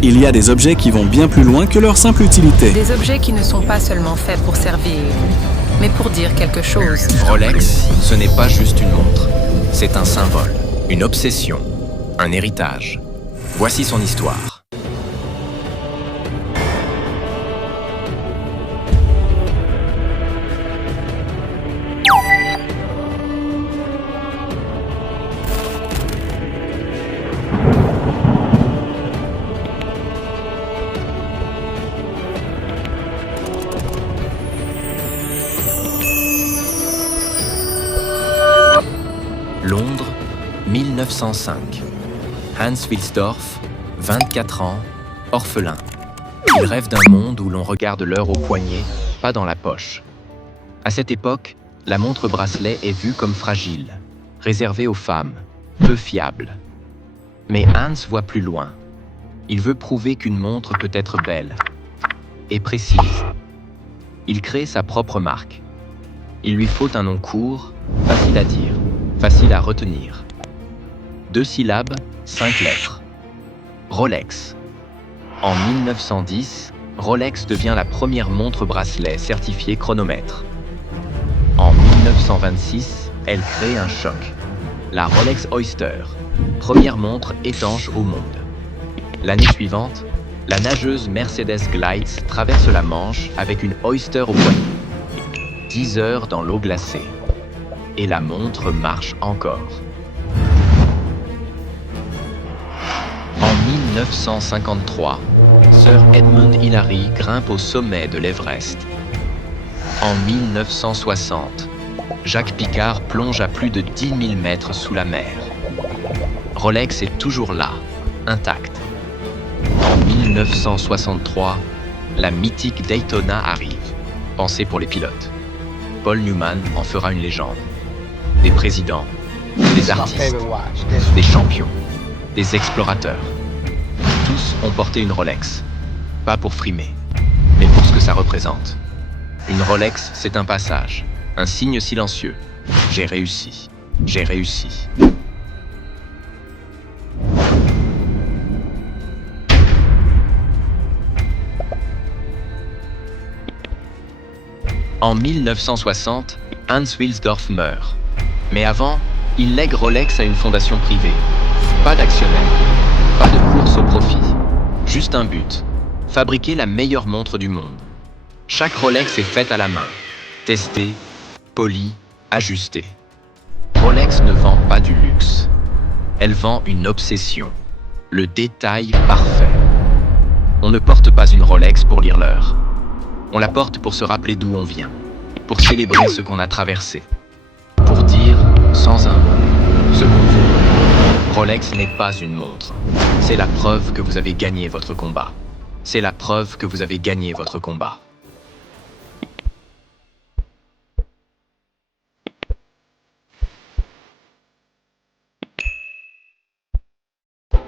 Il y a des objets qui vont bien plus loin que leur simple utilité. Des objets qui ne sont pas seulement faits pour servir, mais pour dire quelque chose. Rolex, ce n'est pas juste une montre. C'est un symbole, une obsession, un héritage. Voici son histoire. Londres, 1905. Hans Wilsdorf, 24 ans, orphelin. Il rêve d'un monde où l'on regarde l'heure au poignet, pas dans la poche. À cette époque, la montre-bracelet est vue comme fragile, réservée aux femmes, peu fiable. Mais Hans voit plus loin. Il veut prouver qu'une montre peut être belle et précise. Il crée sa propre marque. Il lui faut un nom court, facile à dire, facile à retenir. 2 syllabes, 5 lettres. Rolex. En 1910, Rolex devient la première montre-bracelet certifiée chronomètre. En 1926, elle crée un choc. La Rolex Oyster, première montre étanche au monde. L'année suivante, la nageuse Mercedes Glides traverse la Manche avec une Oyster au poignet. 10 heures dans l'eau glacée. Et la montre marche encore. En 1953, Sir Edmund Hillary grimpe au sommet de l'Everest. En 1960, Jacques Piccard plonge à plus de 10 000 mètres sous la mer. Rolex est toujours là, intacte. En 1963, la mythique Daytona arrive, pensée pour les pilotes. Paul Newman en fera une légende. Des présidents, des artistes, des champions, des explorateurs. Tous ont porté une Rolex. Pas pour frimer, mais pour ce que ça représente. Une Rolex, c'est un passage, un signe silencieux. J'ai réussi, j'ai réussi. En 1960, Hans Wilsdorf meurt. Mais avant, il lègue Rolex à une fondation privée. Pas d'actionnaire, pas de course au profit. Juste un but, fabriquer la meilleure montre du monde. Chaque Rolex est faite à la main, testée, polie, ajustée. Rolex ne vend pas du luxe. Elle vend une obsession, le détail parfait. On ne porte pas une Rolex pour lire l'heure. On la porte pour se rappeler d'où on vient, pour célébrer ce qu'on a traversé. Pour dire, sans un mot, ce qu'on veut. Rolex n'est pas une montre. C'est la preuve que vous avez gagné votre combat. C'est la preuve que vous avez gagné votre combat.